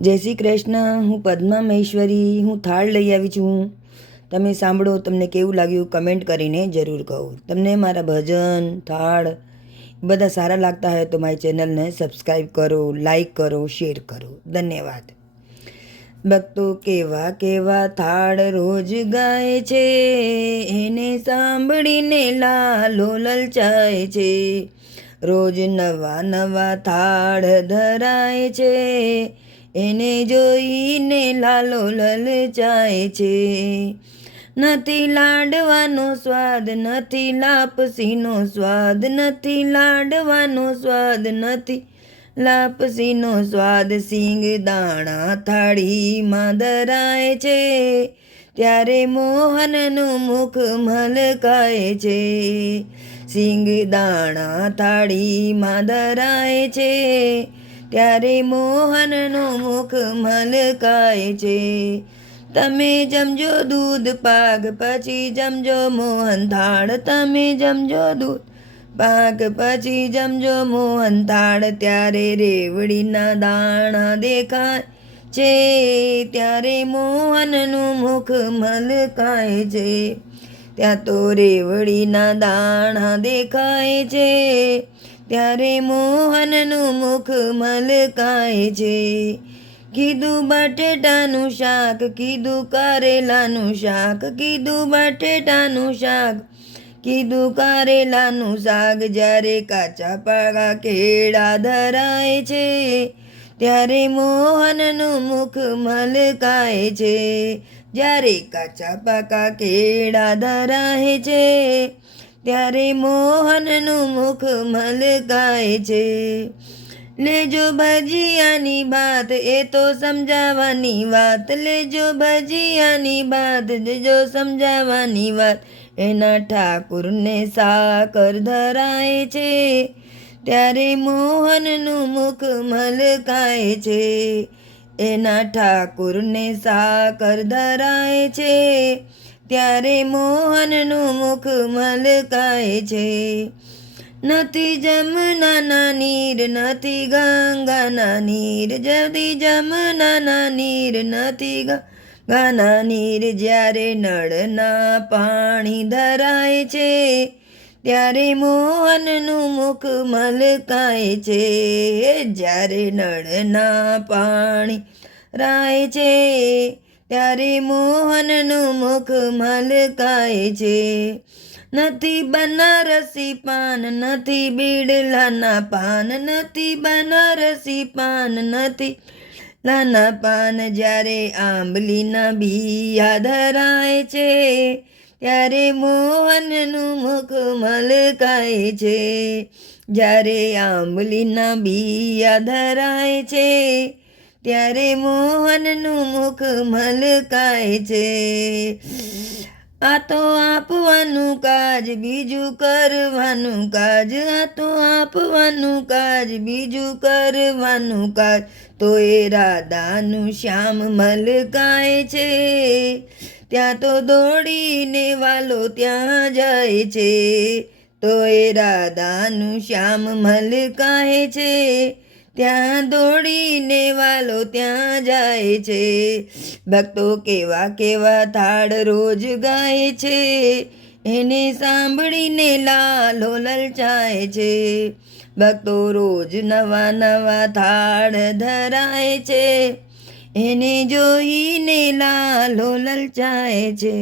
જય શ્રી કૃષ્ણ. હું પદ્મા મહેશ્વરી. હું થાળ લઈ આવી છું. તમે સાંભળો, તમને કેવું લાગ્યું કમેન્ટ કરીને જરૂર કહો. તમને મારા ભજન થાળ બધા સારા લાગતા હોય તો મારી ચેનલને સબસ્ક્રાઈબ કરો, લાઈક કરો, શેર કરો. ધન્યવાદ. ભક્તો કેવા કેવા થાળ રોજ ગાય છે, એને સાંભળીને લાલો લલચાય છે. રોજ નવા નવા થાળ ધરાય છે, એને જોઈને લાલો લલચાય છે. નથી લાડવાનો સ્વાદ, નથી લાપસીનો સ્વાદ, નથી લાડવાનો સ્વાદ, નથી લાપસીનો સ્વાદ. સિંગ દાણા થાળીમાં ધરાય છે, ત્યારે મોહનનું મુખ મલકાય છે. સિંગ દાણા થાળીમાં ધરાય છે, ત્યારે મોહનનું મુખ મલકાય છે. તમે જમજો દૂધ પાક, પછી જમજો મોહન થાળ. તમે જમજો દૂધ પાક, પછી જમજો મોહન થાળ. ત્યારે રેવડીના દાણા દેખાય છે, ત્યારે મોહનનું મુખ મલકાય છે. ત્યાં તો રેવડીના દાણા દેખાય છે, ત્યારે મોહનનું મુખ મલકાય છે. કીધું બટેટાનું શાક, કીધું કારેલાનું શાક, કીધું બટેટાનું શાક, કીધું કારેલાનું શાક. જ્યારે કાચા પાકા કેળા ધરાય છે, ત્યારે મોહનનું મુખ મલકાય છે. જ્યારે કાચા પાકા કેળા ધરાય છે, ત્યારે મોહનનું મુખ મલકાય છે. લેજો ભજીયાની ભાત, એ તો સમજાવવાની વાત. લેજો ભજીયાની ભાત, લેજો સમજાવવાની વાત. એના ઠાકુરને સાકર ધરાય છે, ત્યારે મોહનનું મુખ મલકાય છે. એના ઠાકુરને સાકર ધરાય છે, ત્યારે મોહનનું મુખ મલકાય છે. નથી જમનાના નીર, નથી ગંગાના નીર, જદી જમનાના નીર, નથી ગંગાના નીર. જ્યારે નળના પાણી ધરાય છે, ત્યારે મોહનનું મુખ મલકાય છે. જ્યારે નળના પાણી રાય છે, ત્યારે મોહનનું મુખ મલકાય છે. નથી બનારસી પાન, નથી બીડલાના પાન, નથી બનારસી પાન, નથી લાના પાન. જ્યારે આંબલીના બિયા ધરાય છે, ત્યારે મોહનનું મુખ મલકાય છે. જ્યારે આંબલીના બિયા ધરાય છે, ત્યારે મોહનનું મુખ મલકાય છે. આ તો આપવાનું કાજ, બીજું કરવાનું કાજ. આ તો આપવાનું કાજ, બીજું કરવાનું કાજ. તો એ રાધાનું શ્યામ મલકાય છે, ત્યાં તો દોડીને વાલો ત્યાં જાય છે. તો એ રાધાનું શ્યામ મલકાય છે, ત્યાં દોડીને વાલો ત્યાં જાય છે. ભક્તો કેવા કેવા થાળ રોજ ગાય છે, એને સાંભળીને લાલો લલચાય છે. ભક્તો રોજ નવા નવા થાળ ધરાય છે, એને જોઈને લાલો લલચાય છે.